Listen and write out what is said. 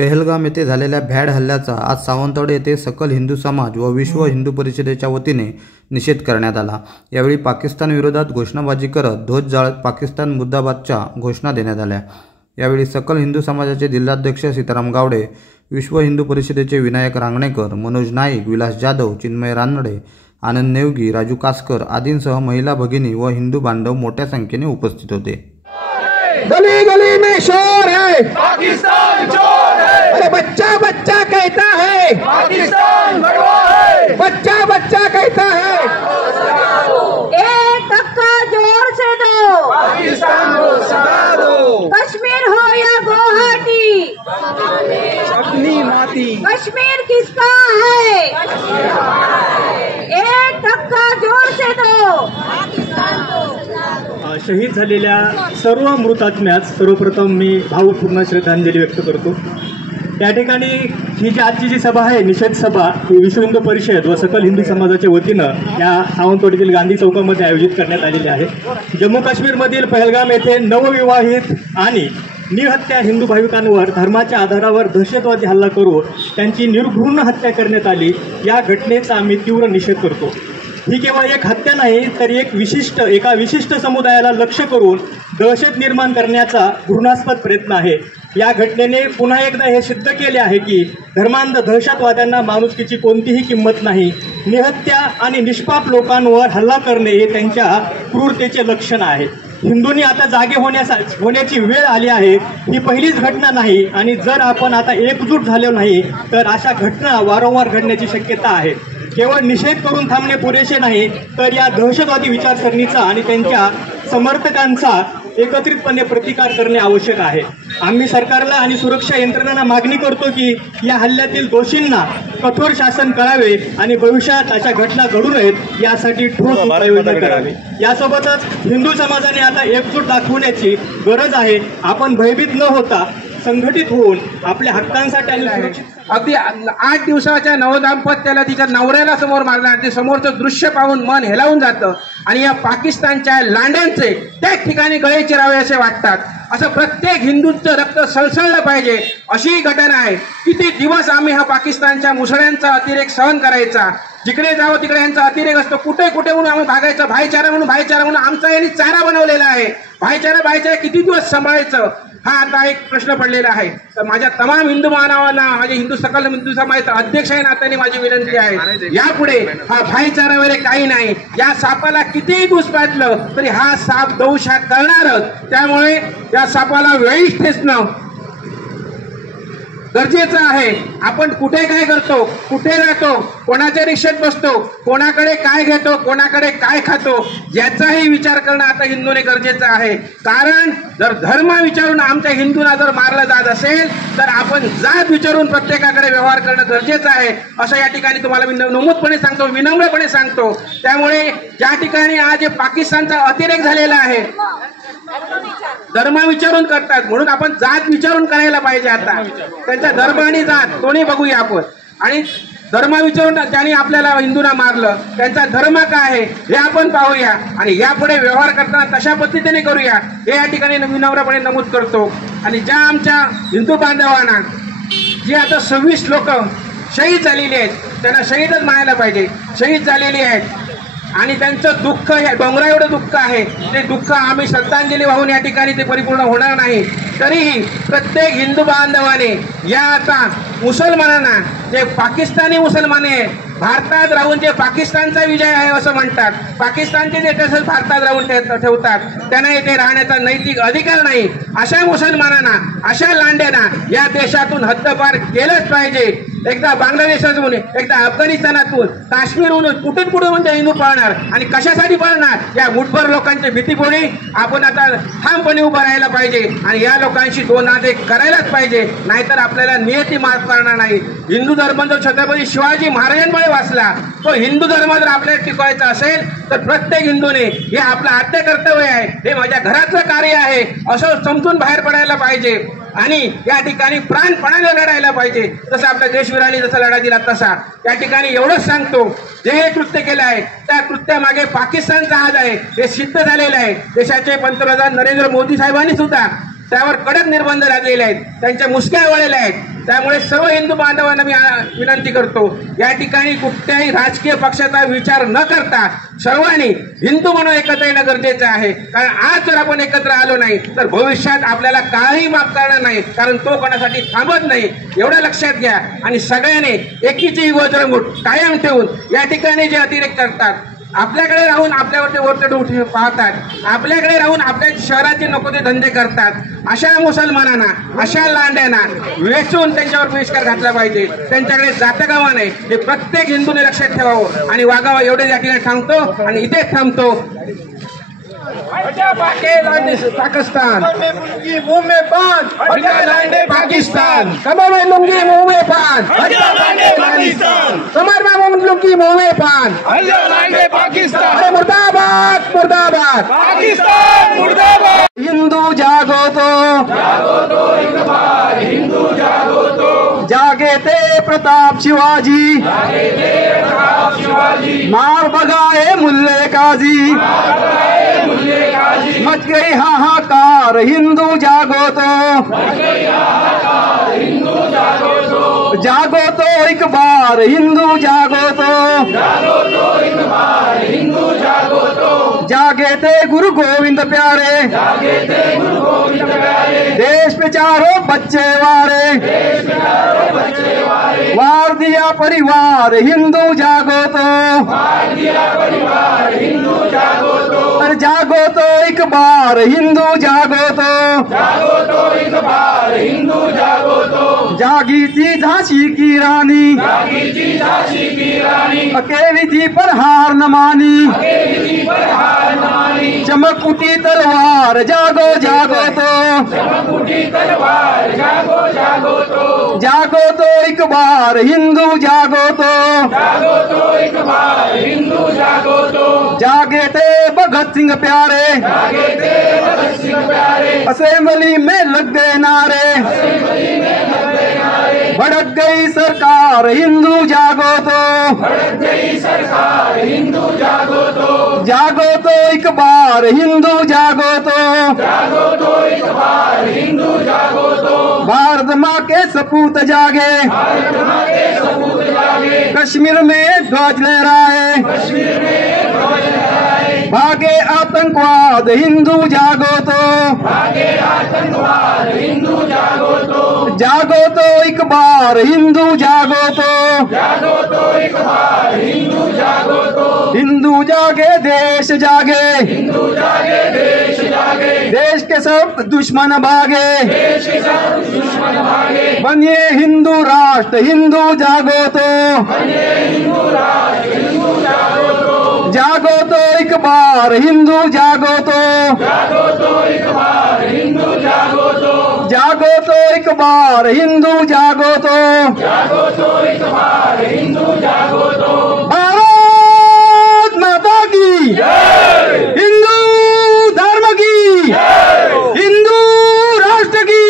पहलगाम येथे झालेल्या भ्याड हल्ल्याचा आज सावंतवाडी येथे सकल हिंदू समाज व विश्व हिंदू परिषदेच्या वतीने निषेध करण्यात आला। यावेळी पाकिस्तान विरोधात घोषणाबाजी करत ध्वज जाळत पाकिस्तान मुर्दाबादच्या घोषणा देण्यात आल्या। यावेळी सकल हिंदू समाजाचे जिल्हाध्यक्ष सीताराम गावडे, विश्व हिंदू परिषदेचे विनायक रांगणेकर, मनोज नाईक, विलास जाधव, चिन्मय रानडे, आनंद नेवगी, राजू कासकर आदींसह महिला भगिनी व हिंदू बांधव मोठ्या संख्येने उपस्थित होते। गली गली में शोर है, पाकिस्तान चोर है। अरे बच्चा बच्चा कहता है पाकिस्तान भड़वा है, बच्चा बच्चा कहता है एक धक्का जोर से दो, पाकिस्तान को सदा दो। कश्मीर हो या गुवाहाटी, अपनी माटी कश्मीर किसका है? एक धक्का जोर से दो। शहीद झालेल्या सर्व मृतात्म्यास सर्वप्रथम मी भावपूर्ण श्रद्धांजली व्यक्त करतो। त्या ठिकाणी ही जी आजची जी सभा आहे, निषेध सभा, ही विश्व हिंदू परिषद व सकल हिंदू समाजाच्या वतीनं या सावंतवाडीतील गांधी चौकामध्ये आयोजित करण्यात आलेली आहे। जम्मू काश्मीरमधील पहलगाम येथे नवविवाहित आणि निहत्या हिंदू भाविकांवर धर्माच्या आधारावर दहशतवादी हल्ला करून त्यांची निर्घृण हत्या करण्यात आली। या घटनेचा आम्ही तीव्र निषेध करतो। ही केवळ एक हत्या नाही, तर एका विशिष्ट समुदायाला लक्ष्य करून दहशत निर्माण करण्याचा घृणास्पद प्रयत्न आहे। या घटनेने पुन्हा एकदा हे सिद्ध केले आहे की धर्मांध दहशतवाद्यांना माणुसकीची कोणतीही किंमत नाही। निहत्या आणि निष्पाप लोकांवर हल्ला करणे हे त्यांच्या क्रूरतेचे लक्षण आहे। हिंदूंनी आता जागे होण्याची वेळ आली आहे। ही पहिलीच घटना नाही आणि जर आपण आता एकजूट झालो नाही तर अशा घटना वारंवार घडण्याची शक्यता आहे। केवळ निषेध करून थांबणे पुरेसे नाही, तर या दहशतवादी विचारसरणीचा आणि त्यांच्या समर्थकांचा एकत्रितपणे प्रतिकार करणे आवश्यक आहे। आम्ही सरकारला आणि सुरक्षा यंत्रणांना मागणी करतो की या हल्ल्यातील दोषींना कठोर शासन करावे आणि भविष्यात अशा घटना घडू नयेत यासाठी ठोस उपाययोजना करावी। यासोबतच हिंदू समाजाने आता एकजूट दाखवण्याची गरज आहे। आपण भयभीत न होता संघटित होऊन आपल्या हक्कांसाठी आणि सुरक्षित अगदी 8 दिवसाच्या नवदाम्पत्याला तिच्या नवऱ्याला समोर मारला, ते समोरचं दृश्य पाहून मन हेलावून जातं आणि या पाकिस्तानच्या लांड्यांचे त्या ठिकाणी गळे चिरावे असे वाटतात। असं प्रत्येक हिंदूंचं रक्त सळसळलं पाहिजे अशी घटना आहे। किती दिवस आम्ही हा पाकिस्तानच्या मुसळ्यांचा अतिरेक सहन करायचा, जिकडे जावं तिकडे यांचा अतिरेक असतो, कुठे कुठे म्हणून आम्ही भागायचं, भाईचारा म्हणून आमचा यांनी चारा बनवलेला आहे। भाईचारा किती दिवस सांभाळायचं हा आता एक प्रश्न पडलेला आहे। तर माझ्या तमाम हिंदू मानवांना, माझे सकल हिंदू समाजाचा अध्यक्ष आहे नात्याने माझी विनंती आहे, यापुढे हा भाईचारा वगैरे काही नाही। या सापाला कितीही दूध पाजलं तरी हा साप दंशा करणारच, त्यामुळे या सापाला वेळीच ठेचणं गरजेचं आहे। आपण कुठे काय करतो, कुठे राहतो, कोणाच्या रिक्षेत बसतो, कोणाकडे काय घेतो, कोणाकडे काय खातो, याचाही विचार करणं आता हिंदूने गरजेचं आहे। कारण जर धर्म विचारून आमच्या हिंदूंना जर मारलं जात असेल तर आपण जात विचारून प्रत्येकाकडे व्यवहार करणं गरजेचं आहे, असं या ठिकाणी तुम्हाला मी नमूदपणे सांगतो, विनम्रपणे सांगतो। त्यामुळे ज्या ठिकाणी आज पाकिस्तानचा अतिरेक झालेला आहे, धर्म विचारून करतात, म्हणून आपण जात विचारून करायला पाहिजे। आता त्यांचा धर्म आणि जात दोन्ही बघूया आपण, आणि धर्म विचारून ज्यांनी आपल्याला हिंदूंना मारलं त्यांचा धर्म काय आहे हे आपण पाहूया आणि यापुढे व्यवहार करताना तशा पद्धतीने करूया, हे या ठिकाणी विनम्रपणे नमूद करतो। आणि ज्या आमच्या हिंदू बांधवांना जे आता 26 लोक शहीद झालेली आहेत, त्यांना शहीदच म्हणायला पाहिजे, शहीद झालेली आहेत आणि त्यांचं दुःख हे डोंगरा एवढं दुःख आहे, ते दुःख आम्ही श्रद्धांजली वाहून या ठिकाणी ते परिपूर्ण होणार नाही। तरीही प्रत्येक हिंदू बांधवाने या आता मुसलमानांना, जे पाकिस्तानी मुसलमान आहे, भारतात राहून जे पाकिस्तानचा विजय आहे असं म्हणतात, पाकिस्तानचे जे तसंच भारतात राहून ठेवतात, त्यांना इथे राहण्याचा नैतिक अधिकार नाही। अशा मुसलमानांना, अशा लांड्यांना या देशातून हद्दपार केलंच पाहिजे। एकदा बांगलादेशातून, एकदा अफगाणिस्तानातून, काश्मीरहून कुठून म्हणजे हिंदू पळणार आणि कशासाठी पळणार, या मुठभर लोकांच्या भीतीपोटी आपण आता ठामपणे उभं राहायला पाहिजे आणि या लोकांशी दोन नाते करायलाच पाहिजे, नाहीतर आपल्याला नियती माफ करणार नाही। हिंदू धर्म जो छत्रपती शिवाजी महाराजांमुळे वाचला, तो हिंदू धर्म जर आपल्याला टिकवायचा असेल तर प्रत्येक हिंदूने हे आपलं आद्य कर्तव्य आहे, हे माझ्या घराचं कार्य आहे असं समजून बाहेर पडायला पाहिजे आणि या ठिकाणी प्राणपणाने लढायला पाहिजे। जसं आपल्या देशवीरांनी जसा लढा दिला तसा या ठिकाणी एवढंच सांगतो, जे हे कृत्य केलं आहे त्या कृत्यामागे पाकिस्तानचा हात आहे हे सिद्ध झालेलं आहे। देशाचे पंतप्रधान नरेंद्र मोदी साहेबांनी सुद्धा त्यावर कडक निर्बंध लादलेले आहेत, त्यांच्या मुसक्या वळलेल्या आहेत. त्यामुळे सर्व हिंदू बांधवांना मी विनंती करतो, या ठिकाणी कुठल्याही राजकीय पक्षाचा विचार न करता सर्वांनी हिंदू म्हणून एकत्र येणं गरजेचं आहे. कारण आज जर आपण एकत्र आलो नाही तर भविष्यात आपल्याला काही माफ करणार नाही, कारण तो कोणासाठी थांबत नाही, एवढं लक्षात घ्या. आणि सगळ्यांनी एकीची वज्रमुठ कायम ठेवून या ठिकाणी जे अतिरेक करतात, आपल्याकडे राहून आपल्यावरती ओरडत उठे पाहतात, आपल्याकडे राहून आपल्या शहराचे नको ते धंदे करतात, अशा मुसलमानांना, अशा लांड्यांना वेचून त्यांच्यावर बहिष्कार घातला पाहिजे. त्यांच्याकडे जाता कामा नये, हे प्रत्येक हिंदूने लक्षात ठेवावं आणि वागावं. एवढे या ठिकाणी थांबतो आणि इथेच थांबतो. पाकिस्तान मुंह में पान, पाकिस्तान कमर में लुंगी मुंह में पान, कमर में लुंगी मुंह में पान, पाकिस्तान. अरे मुर्दाबाद मुर्दाबाद पाकिस्तान मुर्दाबाद. हिंदू जागो तो जागे ते प्रताप शिवाजी, मार बगाए मुल्ले काजी, मच गई हाहाकार हिंदू जागो तो, जागो तो एक बार हिंदू जागो तो, जागे थे गुरु गोविंद प्यारे, देश पे चारों बच्चे वारे, वार दिया परिवार हिंदू जागो तो, अरे जागो तो एक बार हिंदू जागो तो, जागी थी झांसी की रानी, अकेली थी पर हार न मानी, चमक उठी तलवार जागो जागो तो, जागो तो एक बार हिंदू जागो तो, जागे थे भगत सिंह प्यारे, असेंबली में लग गए नारे, भड़क गई सरकार हिंदू जागो तो, जागो तो एक बार हिंदू जागो तो, भारत माँ के सपूत जागे, कश्मीर में ध्वज लहराए, भागे आतंकवाद हिंदू जागो तो, जागो तो एक बार हिंदू जागो तो, हिंदू जागे देश जागे, देश के सब दुश्मन भागे, बनिए हिंदू राष्ट्र हिंदू जागो तो, जागो तो एक बार हिंदू जागो तो, जागो तो एक बार हिंदू जागो तो, भारत माता की, हिंदू धर्म की, हिंदू राष्ट्र की